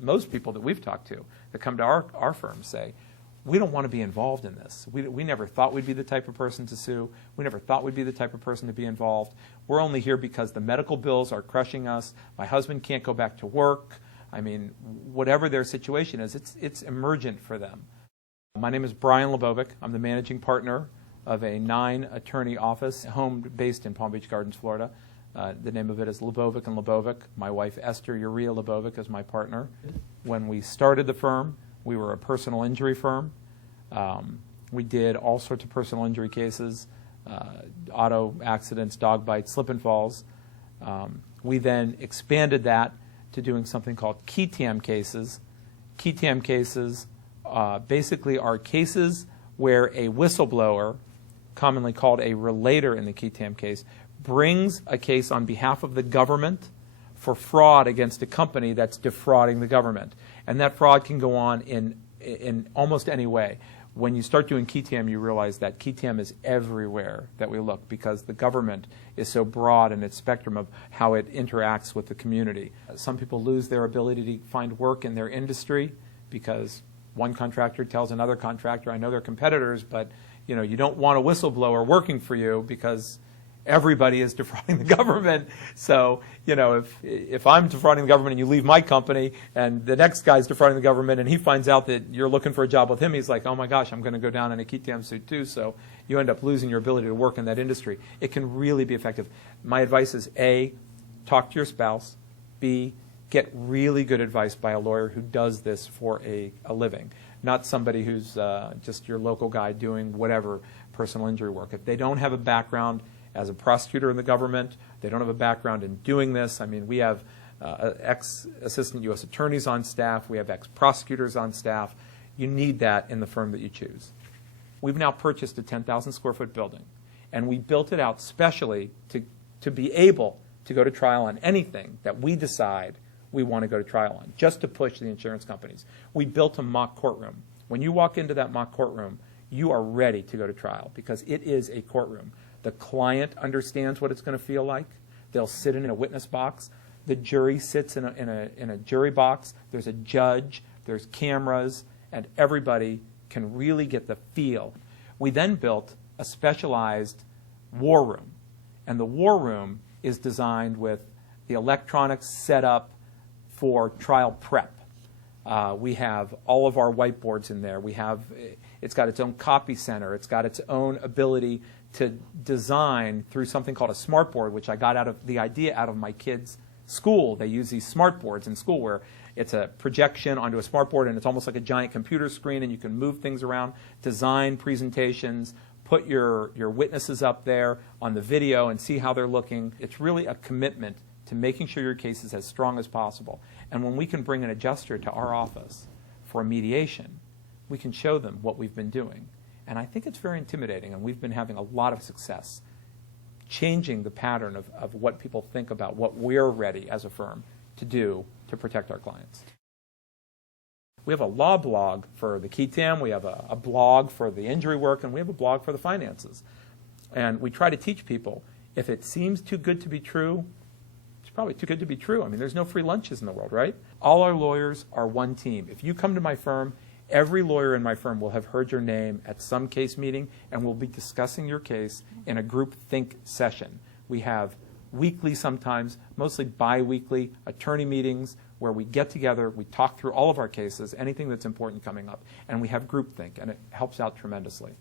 Most people that we've talked to that come to our firm say, we don't want to be involved in this. We never thought we'd be the type of person to sue. We never thought we'd be the type of person to be involved. We're only here because the medical bills are crushing us. My husband can't go back to work. I mean, whatever their situation is, it's emergent for them. My name is Brian LaBovick. I'm the managing partner of a 9-attorney office, home based in Palm Beach Gardens, Florida. The name of it is LaBovick and LaBovick. My wife, Esther Urea LaBovick, is my partner. When we started the firm, we were a personal injury firm. We did all sorts of personal injury cases, auto accidents, dog bites, slip and falls. We then expanded that to doing something called qui tam cases. Qui tam cases basically are cases where a whistleblower, commonly called a relator in the qui tam case, brings a case on behalf of the government for fraud against a company that's defrauding the government. And that fraud can go on in almost any way. When you start doing qui tam, you realize that qui tam is everywhere that we look because the government is so broad in its spectrum of how it interacts with the community. Some people lose their ability to find work in their industry because one contractor tells another contractor, I know they're competitors, but you don't want a whistleblower working for you because everybody is defrauding the government. So, if I'm defrauding the government and you leave my company and the next guy's defrauding the government and he finds out that you're looking for a job with him, he's like, oh my gosh, I'm going to go down in a qui tam suit too. So you end up losing your ability to work in that industry. It can really be effective. My advice is A, talk to your spouse. B, get really good advice by a lawyer who does this for a living, not somebody who's just your local guy doing whatever personal injury work. If they don't have a background as a prosecutor in the government, they don't have a background in doing this. I mean, we have ex-assistant U.S. attorneys on staff. We have ex-prosecutors on staff. You need that in the firm that you choose. We've now purchased a 10,000 square foot building, and we built it out specially to be able to go to trial on anything that we decide we want to go to trial on, just to push the insurance companies. We built a mock courtroom. When you walk into that mock courtroom, you are ready to go to trial because it is a courtroom. The client understands what it's going to feel like. They'll sit in a witness box. The jury sits in a jury box. There's a judge. There's cameras. And everybody can really get the feel. We then built a specialized war room. And the war room is designed with the electronics set up for trial prep. We have all of our whiteboards in there. It's got its own copy center. It's got its own ability to design through something called a smart board, which I got the idea out of my kids' school. They use these smart boards in school where it's a projection onto a smart board and it's almost like a giant computer screen and you can move things around, design presentations, put your witnesses up there on the video and see how they're looking. It's really a commitment to making sure your case is as strong as possible. And when we can bring an adjuster to our office for a mediation, we can show them what we've been doing. And I think it's very intimidating, and we've been having a lot of success changing the pattern of what people think about what we're ready as a firm to do to protect our clients. We have a law blog for the qui tam, we have a blog for the injury work, and we have a blog for the finances. And we try to teach people, if it seems too good to be true, it's probably too good to be true. I mean, there's no free lunches in the world, right? All our lawyers are one team. If you come to my firm, every lawyer in my firm will have heard your name at some case meeting, and we'll be discussing your case in a group think session. We have weekly sometimes, mostly bi-weekly attorney meetings where we get together, we talk through all of our cases, anything that's important coming up, and we have group think, and it helps out tremendously.